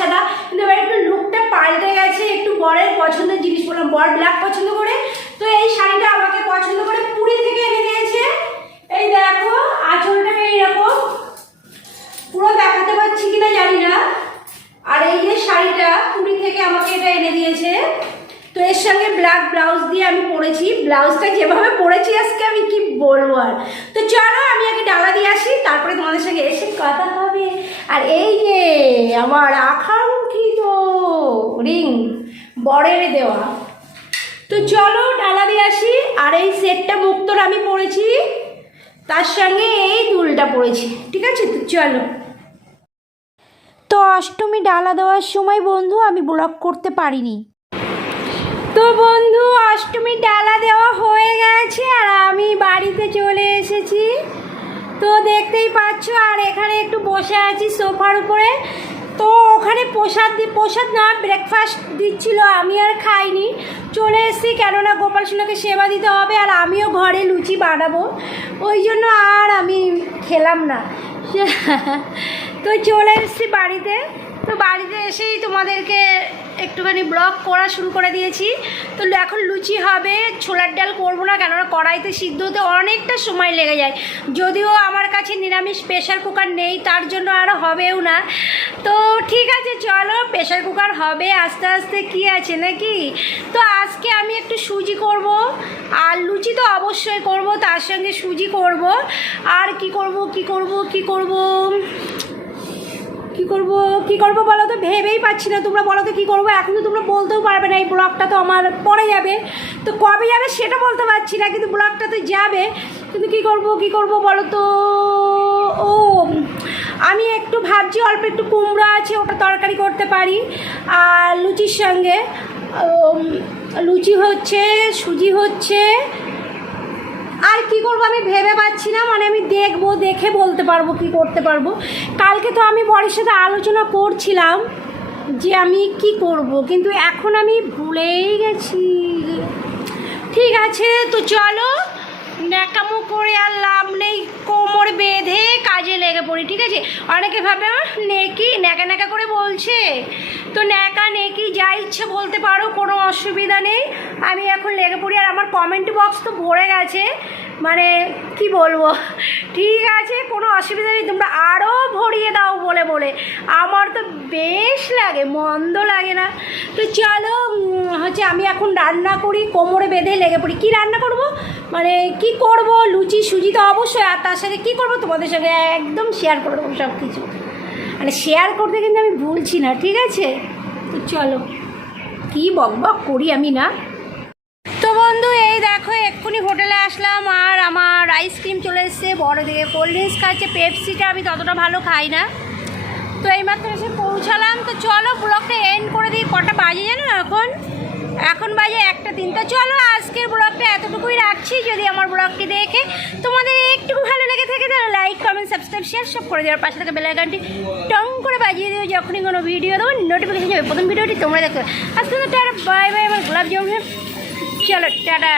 সাদা, কিন্তু এবার একটু লুকটা পাল্টে গেছে, একটু বরের পছন্দের জিনিস বললাম, বর ব্ল্যাক পছন্দ করে, তো এই শাড়িটা আমাকে পছন্দ করে পুরী থেকে এনে দিয়েছে। এই দেখো আঁচলটা এইরকম, পুরো দেখাতে পারছি কিনা জানি না। আর এই যে শাড়িটা পুরী থেকে আমাকে এটা এনে দিয়েছে, তো এর সঙ্গে ব্ল্যাক ব্লাউজ দিয়ে আমি পরেছি। ব্লাউজটা যেভাবে পরেছি আজকে আমি কি বলবো আর। তো চলো আমি আগে ডালা দিয়ে আসি, তারপরে তোমাদের সঙ্গে এসে কথা হবে। আর এই যে আমার আকাঙ্ক্ষিত রিং বরের দেওয়া, তো চলো ডালা দিয়ে আসি। আর এই সেটটা মুক্তর আমি পরেছি, তার সঙ্গে এই দুলটা পরেছি, ঠিক আছে? তো চলো। তো অষ্টমী ডালা দেওয়ার সময় বন্ধু আমি ব্লগ করতে পারিনি। তো বন্ধু অষ্টমী ডালা দেওয়া হয়ে গেছে আর আমি বাড়িতে চলে এসেছি, তো দেখতেই পাচ্ছ। আর এখানে একটু বসে আছি সোফার উপরে। তো ওখানে প্রসাদ না ব্রেকফাস্ট দিচ্ছিল, আমি আর খাইনি, চলে এসেছি, কেননা গোপাল সোনাকে সেবা দিতে হবে আর আমিও ঘরে লুচি বানাবো, ওই জন্য আর আমি খেলাম না। তো চলে এসেছি বাড়িতে। তো বাড়িতে এসেই তোমাদেরকে একটুখানি ব্লগ করা শুরু করে দিয়েছি। তো এখন লুচি হবে, ছোলার ডাল করবো না, কেননা কড়াইতে সিদ্ধ হতে অনেকটা সময় লেগে যায়। যদিও আমার কাছে নিরামিষ প্রেশার কুকার নেই, তার জন্য আর হবেও না। তো ঠিক আছে চলো, প্রেশার কুকার হবে আস্তে আস্তে, কি আছে নাকি। তো আজকে আমি একটু সুজি করব, আর লুচি তো অবশ্যই করব, তার সঙ্গে সুজি করব। আর কি করব বলো তো, ভেবেই পাচ্ছি না। তোমরা বলো তো কী করবো, এখন তো তোমরা বলতেও পারবে না, এই ব্লগটা তো আমার পরে যাবে, তো কবে যাবে সেটা বলতে পারছি না, কিন্তু ব্লগটা তো যাবে। কিন্তু কী করবো বলো তো। ও আমি একটু ভাবছি অল্প একটু কুমড়ো আছে, ওটা তরকারি করতে পারি। আর লুচির সঙ্গে লুচি হচ্ছে, সুজি হচ্ছে, আর কি করবো আমি ভেবে পাচ্ছি না। মানে আমি দেখে বলতে পারবো কি করতে পারবো। কালকে তো আমি বরের সাথে আলোচনা করছিলাম যে আমি কি করব, কিন্তু এখন আমি ভুলেই গেছি। ঠিক আছে তো চলো, ন্যাকামো করে আর লাভ নেই, কোমর বেঁধে কাজে লেগে পড়ি, ঠিক আছে? অনেকে ভাবে নেকি ন্যাকা করে বলছে, তো ন্যাকা নেকি যা ইচ্ছে বলতে পারো, কোনো অসুবিধা নেই। আমি এখন লেগে পড়ি, আর আমার কমেন্ট বক্স তো ভরে গেছে, মানে কি বলবো। ঠিক আছে কোনো অসুবিধা নেই, তোমরা আরও ভরিয়ে দাও বলে আমার তো বেশ লাগে, মন্দ লাগে না। তো চলো হচ্ছে আমি এখন রান্না করি, কোমরে বেঁধে লেগে পড়ি। কি রান্না করব, মানে কি করব, লুচি সুজি তো অবশ্যই, আর তার সাথে কী করবো তোমাদের সঙ্গে একদম শেয়ার করে দেবো সব কিছু, মানে শেয়ার করতে কিন্তু আমি ভুলছি না, ঠিক আছে? তো চলো, কি বক করি আমি না। তো বন্ধু এই দেখো এক্ষুনি হোটেলে আসলাম, আর আমার আইসক্রিম চলে এসছে, বড় দিকে কোল্ড ড্রিঙ্কস খাচ্ছে, পেপসিটা আমি ততটা ভালো খাই না। তো এইমাত্র এসে পৌঁছালাম। তো চলো ব্লগটা এন্ড করে দিই। কটা বাজে জানো এখন বাজে 1:03। তো চলো আজকের ব্লগটা এতটুকুই রাখছি। যদি আমার ব্লগটি দেখে তোমাদের একটু ভালো লেগে থাকে তাহলে লাইক কমেন্ট সাবস্ক্রাইব শেয়ার সব করে দেওয়ার, পাশে থেকে বেল আইকনটি টং করে বাজিয়ে দিও, যখনই কোনো ভিডিও দেবো নোটিফিকেশন যাবে। প্রথম ভিডিওটি তোমরা দেখো। আজকে তো টাটা বাই বাই, আমার গোলাপ জামুন। চলো টাটা।